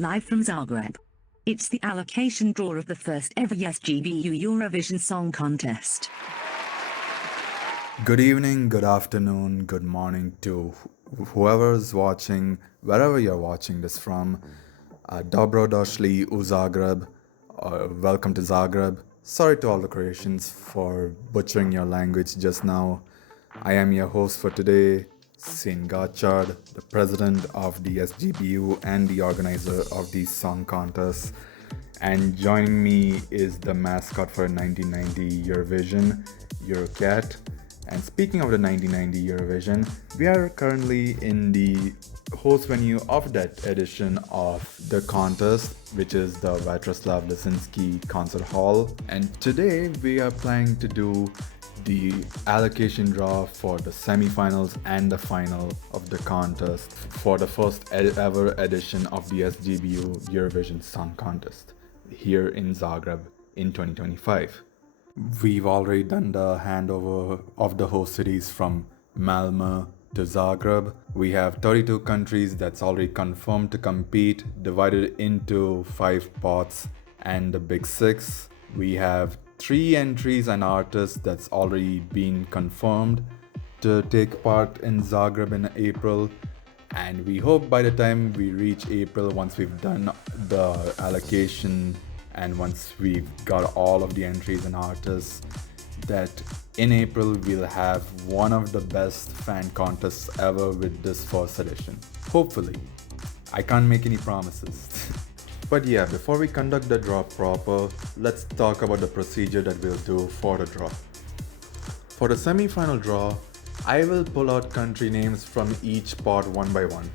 live from Zagreb. It's the allocation draw of the first ever SGBU Eurovision Song Contest. Good evening, good afternoon, good morning to whoever's watching, wherever you're watching this from. Dobro došli u Zagreb, welcome to Zagreb. Sorry to all the Croatians for butchering your language just now. I am your host for today, Sin Gachard, the president of the SGBU and the organizer of the song contest. And joining me is the mascot for 1990 Eurovision, Eurocat. And speaking of the 1990 Eurovision, we are currently in the host venue of that edition of the contest, which is the Vatroslav Lisinski Concert Hall. And today we are planning to do the allocation draw for the semi-finals and the final of the contest for the first ever edition of the SGBU Eurovision Song Contest here in Zagreb in 2025. We've already done the handover of the host cities from Malmö to Zagreb. We have 32 countries that's already confirmed to compete, divided into 5 pots and the big 6. We have 3 entries and artists that's already been confirmed to take part in Zagreb in April. And we hope by the time we reach April, once we've done the allocation and once we've got all of the entries and artists, that in April we'll have one of the best fan contests ever with this first edition. Hopefully. I can't make any promises. But yeah, before we conduct the draw proper, let's talk about the procedure that we'll do for the draw. For the semi-final draw, I will pull out country names from each pot one by one.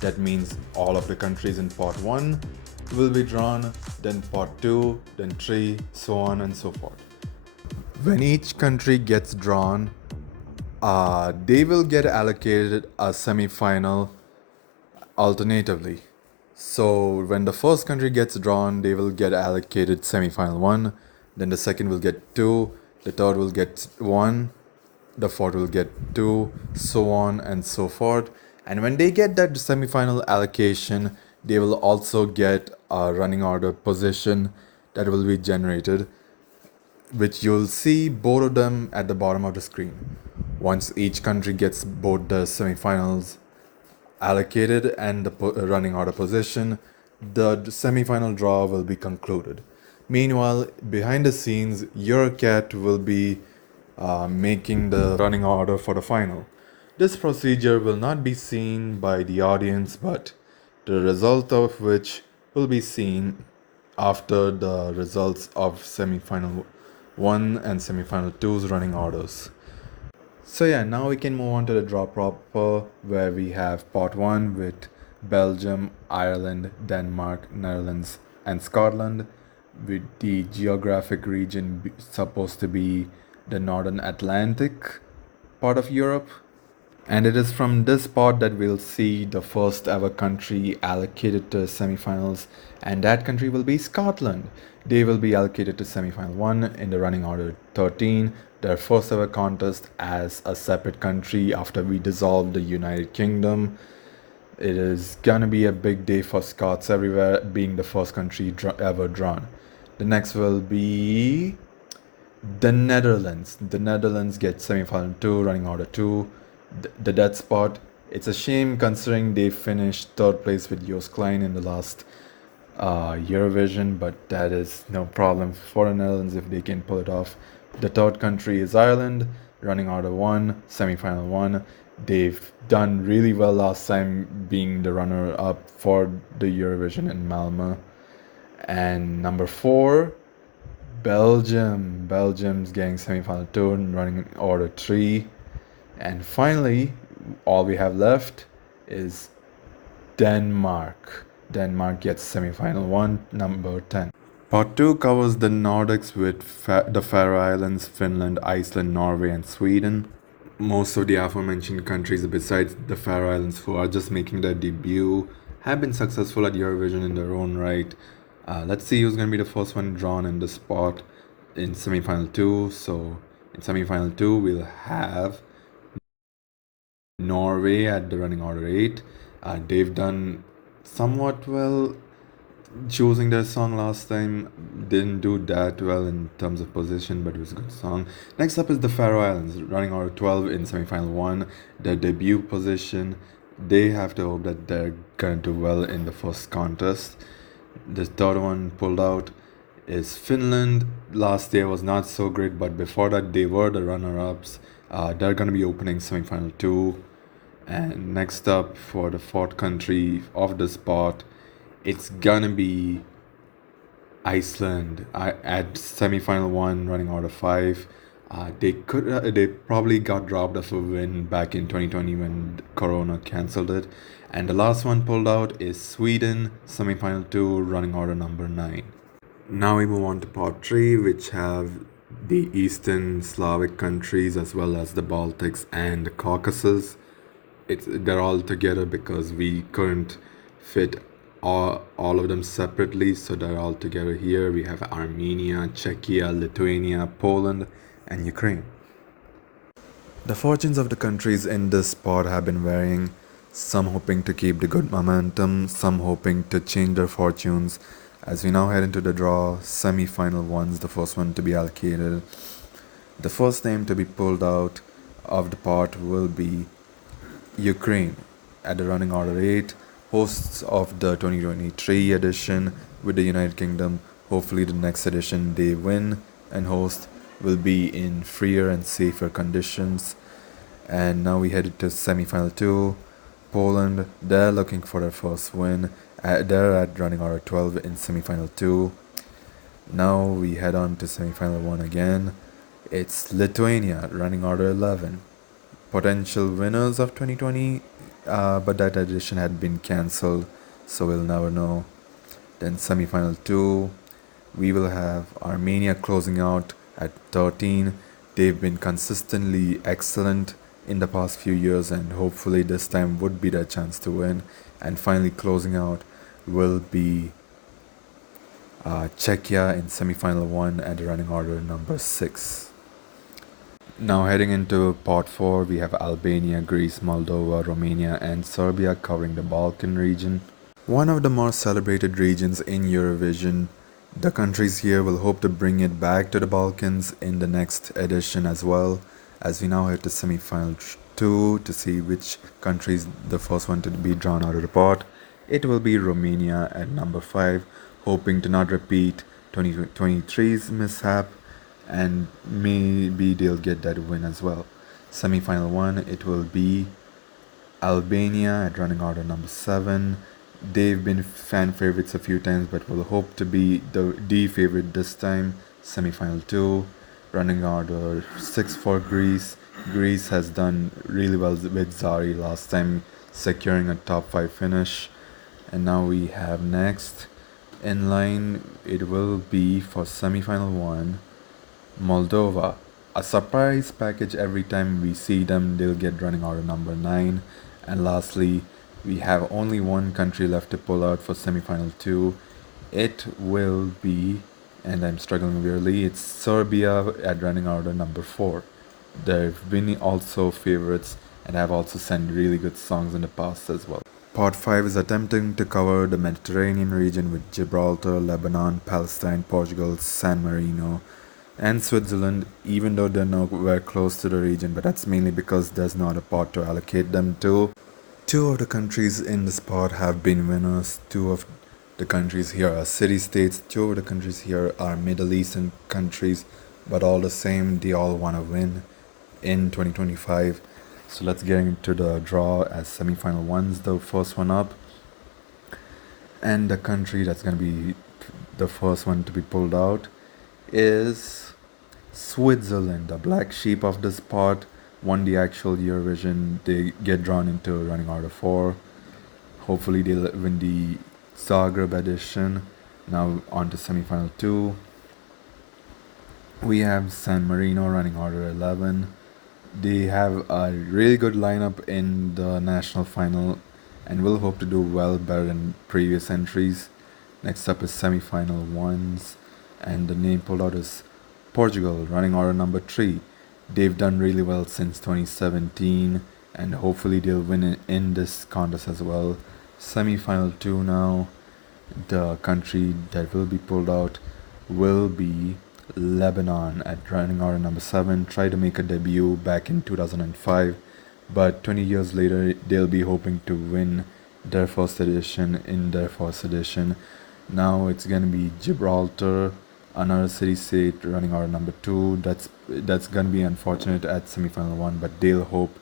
That means all of the countries in pot 1 will be drawn, then pot 2, then 3, so on and so forth. When each country gets drawn, they will get allocated a semi-final alternatively. So when the first country gets drawn, they will get allocated semi-final 1, then the second will get 2, the third will get 1, the fourth will get 2, so on and so forth. And when they get that semi-final allocation, they will also get a running order position that will be generated, which you'll see both of them at the bottom of the screen. Once each country gets both the semi-finals allocated and the running order position, the semi-final draw will be concluded. Meanwhile, behind the scenes, Eurocat will be making the running order for the final. This procedure will not be seen by the audience, but the result of which will be seen after the results of semi-final 1 and semi-final 2's running orders. So yeah, now we can move on to the draw proper, where we have pot 1 with Belgium, Ireland, Denmark, Netherlands and Scotland, with the geographic region supposed to be the Northern Atlantic part of Europe. And it is from this pot that we'll see the first ever country allocated to semifinals, and that country will be Scotland. They will be allocated to semifinal 1 in the running order 13, their first ever contest as a separate country after we dissolved the United Kingdom. It is gonna be a big day for Scots everywhere, being the first country ever drawn. The next will be the Netherlands. The Netherlands get semifinal 2, running order 2. The dead spot. It's a shame considering they finished 3rd place with Joost Klein in the last Eurovision, but that is no problem for the Netherlands if they can pull it off. The third country is Ireland, running order 1, semi-final 1. They've done really well last time, being the runner-up for the Eurovision in Malmö. And number 4, Belgium. Belgium's getting semi-final 2 and running order 3. And finally, all we have left is Denmark. Denmark gets semi-final 1, number 10. Part 2 covers the Nordics with the Faroe Islands, Finland, Iceland, Norway and Sweden. Most of the aforementioned countries besides the Faroe Islands, who are just making their debut, have been successful at Eurovision in their own right. Let's see who's going to be the first one drawn in the spot in semi-final 2. So in semi-final 2 we'll have Norway at the running order 8. They've done somewhat well choosing their song last time. Didn't do that well in terms of position, but it was a good song. Next up is the Faroe Islands, running out of 12 in semifinal 1. Their debut position. They have to hope that they're gonna do well in the first contest. The third one pulled out is Finland. Last year was not so great, but before that they were the runner-ups. They're gonna be opening semifinal 2. And next up for the fourth country of the spot, it's gonna be Iceland. At semifinal 1, running out of 5. They probably got dropped of a win back in 2020 when Corona cancelled it. And the last one pulled out is Sweden, semifinal 2, running out of number 9. Now we move on to part 3, which have the Eastern Slavic countries as well as the Baltics and the Caucasus. They're all together because we couldn't fit all of them separately, so they're all together here. We have Armenia, Czechia, Lithuania, Poland, and Ukraine. The fortunes of the countries in this spot have been varying, some hoping to keep the good momentum, some hoping to change their fortunes. As we now head into the draw, semi-final ones, the first one to be allocated. The first name to be pulled out of the pot will be Ukraine at the running order 8, hosts of the 2023 edition with the United Kingdom. Hopefully, the next edition they win and host will be in freer and safer conditions. And now we headed to semi-final 2. Poland, they're looking for their first win. They're at running order 12 in semi-final 2. Now we head on to semi-final 1 again. It's Lithuania, running order 11. Potential winners of 2020, but that edition had been cancelled, so we'll never know. Then semi-final 2, we will have Armenia closing out at 13. They've been consistently excellent in the past few years, and hopefully this time would be their chance to win. And finally closing out will be Czechia in semi-final 1 at the running order number 6. Now heading into part 4, we have Albania, Greece, Moldova, Romania, and Serbia covering the Balkan region. One of the more celebrated regions in Eurovision. The countries here will hope to bring it back to the Balkans in the next edition as well. As we now head to semi-final 2 to see which country is the first one to be drawn out of the pot. It will be Romania at number 5, hoping to not repeat 2023's mishap, and maybe they'll get that win as well. Semi-final 1, it will be Albania at running order number 7. They've been fan favorites a few times, but will hope to be the favorite this time. Semi-final 2, running order 6 for Greece. Greece has done really well with Zari last time, securing a top 5 finish. And now we have next in line, it will be for semi-final 1, Moldova. A surprise package every time we see them, they'll get running order number 9. And lastly, we have only one country left to pull out for semi-final 2. It will be, and I'm struggling really, it's Serbia at running order number 4. They've been also favorites and have also sent really good songs in the past as well. Part 5 is attempting to cover the Mediterranean region with Gibraltar, Lebanon, Palestine, Portugal, San Marino, and Switzerland, even though they're nowhere close to the region, but that's mainly because there's not a pot to allocate them to. 2 of the countries in the spot have been winners. 2 of the countries here are city-states. 2 of the countries here are Middle Eastern countries, but all the same, they all want to win in 2025. So let's get into the draw as semi-final 1's the first one up. And the country that's going to be the first one to be pulled out is Switzerland, the black sheep of the spot. Won the actual Eurovision. They get drawn into running order 4. Hopefully they'll win the Zagreb edition. Now on to semi-final 2. We have San Marino running order 11. They have a really good lineup in the national final and will hope to do well, better than previous entries. Next up is semi-final 1's, and the name pulled out is Portugal, running order number 3. They've done really well since 2017, and hopefully they'll win in this contest as well. Semi-final 2 now. The country that will be pulled out will be Lebanon at running order number 7. Tried to make a debut back in 2005, but 20 years later, they'll be hoping to win their first edition in their first edition. Now it's gonna be Gibraltar, another city state running order number 2. That's gonna be unfortunate at semifinal 1, but they'll hope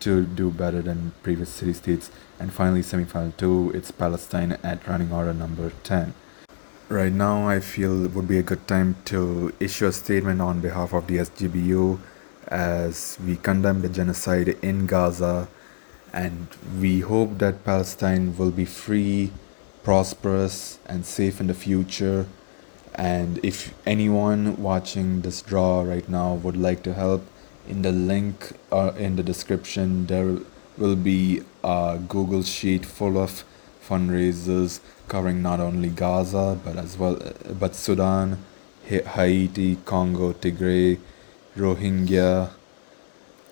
to do better than previous city states. And finally, semifinal 2, it's Palestine at running order number 10. Right now, I feel it would be a good time to issue a statement on behalf of the SGBU as we condemn the genocide in Gaza, and we hope that Palestine will be free, prosperous, and safe in the future. And if anyone watching this draw right now would like to help, in the link in the description, there will be a Google sheet full of fundraisers covering not only Gaza but Sudan, Haiti, Congo, Tigray, Rohingya,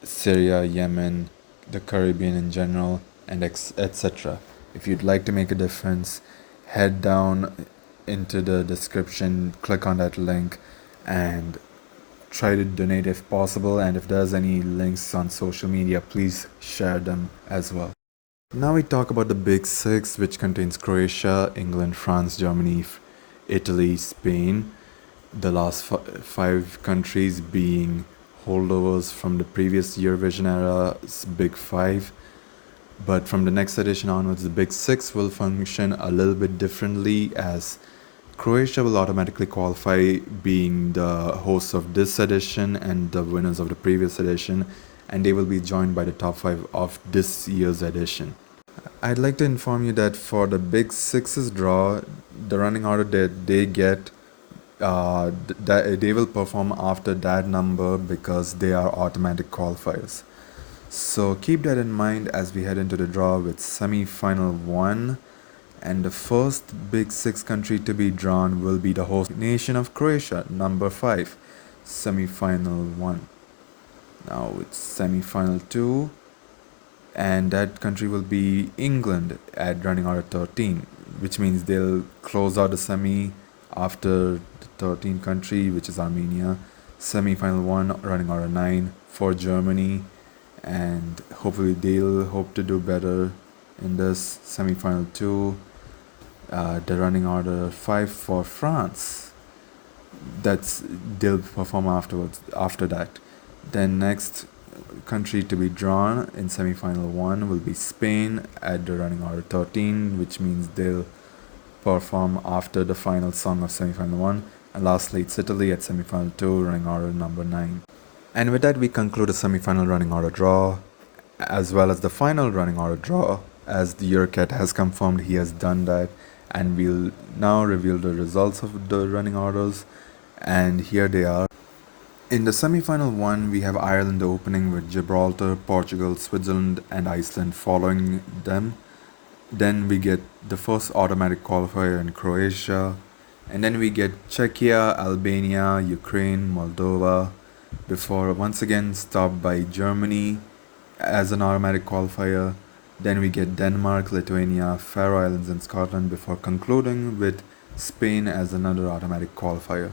Syria, Yemen, the Caribbean in general, and etc. If you'd like to make a difference, head down into the description, click on that link, and try to donate if possible. And if there's any links on social media, please share them as well. Now we talk about the Big Six, which contains Croatia, England, France, Germany, Italy, Spain. The last 5 countries being holdovers from the previous Eurovision era's Big Five. But from the next edition onwards, the Big Six will function a little bit differently, as Croatia will automatically qualify, being the hosts of this edition and the winners of the previous edition, and they will be joined by the top 5 of this year's edition. I'd like to inform you that for the Big Six's draw, the running order that they get, that they will perform after that number because they are automatic qualifiers. So keep that in mind as we head into the draw with semi-final 1. And the first Big Six country to be drawn will be the host nation of Croatia, number 5, semi-final 1. Now it's semi-final 2, and that country will be England at running order 13, which means they'll close out the semi after the 13th country, which is Armenia. Semi-final 1 running order 9 for Germany, and hopefully they'll hope to do better in this. Semi-final 2, the running order 5 for France. They'll perform after that. Then next country to be drawn in semi-final 1 will be Spain at the running order 13, which means they'll perform after the final song of semi-final 1. And lastly, it's Italy at semi-final 2, running order number 9. And with that, we conclude the semi-final running order draw, as well as the final running order draw, as the Eurcat has confirmed he has done that. And we'll now reveal the results of the running orders, and here they are. In the semi-final 1, we have Ireland opening with Gibraltar, Portugal, Switzerland, and Iceland following them. Then we get the first automatic qualifier in Croatia, and then we get Czechia, Albania, Ukraine, Moldova, before once again stopped by Germany as an automatic qualifier. Then we get Denmark, Lithuania, Faroe Islands, and Scotland before concluding with Spain as another automatic qualifier.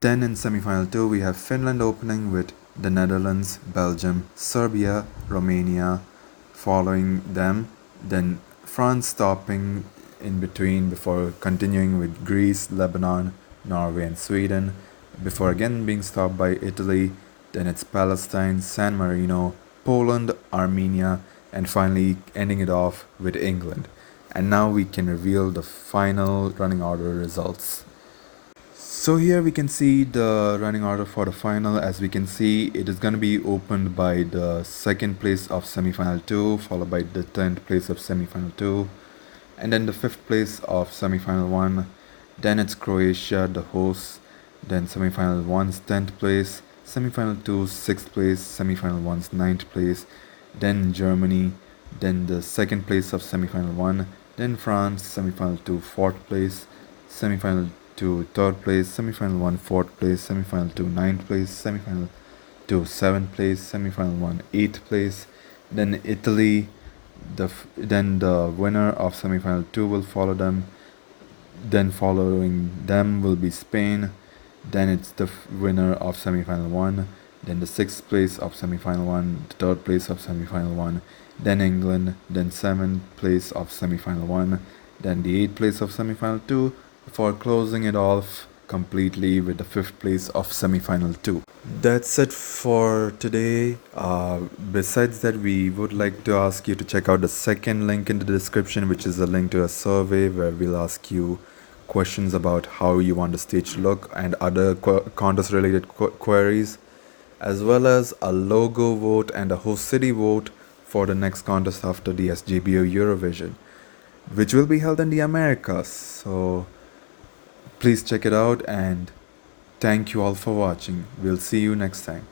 Then in semi-final 2, we have Finland opening with the Netherlands, Belgium, Serbia, Romania following them. Then France stopping in between before continuing with Greece, Lebanon, Norway, and Sweden, before again being stopped by Italy. Then it's Palestine, San Marino, Poland, Armenia, and finally ending it off with England. And now we can reveal the final running order results. So here we can see the running order for the final. As we can see, it is going to be opened by the second place of semi-final 2, followed by the 10th place of semi-final 2, and then the 5th place of semi-final 1. Then it's Croatia, the host. Then semi-final 1's 10th place, semi-final 2's 6th place, semi-final 1's 9th place, then Germany, then the 2nd place of semi-final 1, then France, semi-final 2 4th place, semi-final 2 3rd place, semi-final 1 4th place, semi-final 2 9th place, semi-final 2 7th place, semi-final 1 8th place, then Italy, then the winner of semi-final 2 will follow them, Then following them will be Spain. Then it's the winner of semi-final 1. Then the 6th place of semi-final 1. The 3rd place of semi-final 1. Then England. Then 7th place of semi-final 1. Then the 8th place of semi-final 2. Before closing it off completely with the 5th place of semi-final 2. That's it for today. Besides that, we would like to ask you to check out the second link in the description, which is a link to a survey where we'll ask you questions about how you want the stage to look and other contest related queries, as well as a logo vote and a host city vote for the next contest after the SGBU Eurovision, which will be held in the Americas. So please check it out, and thank you all for watching. We'll see you next time.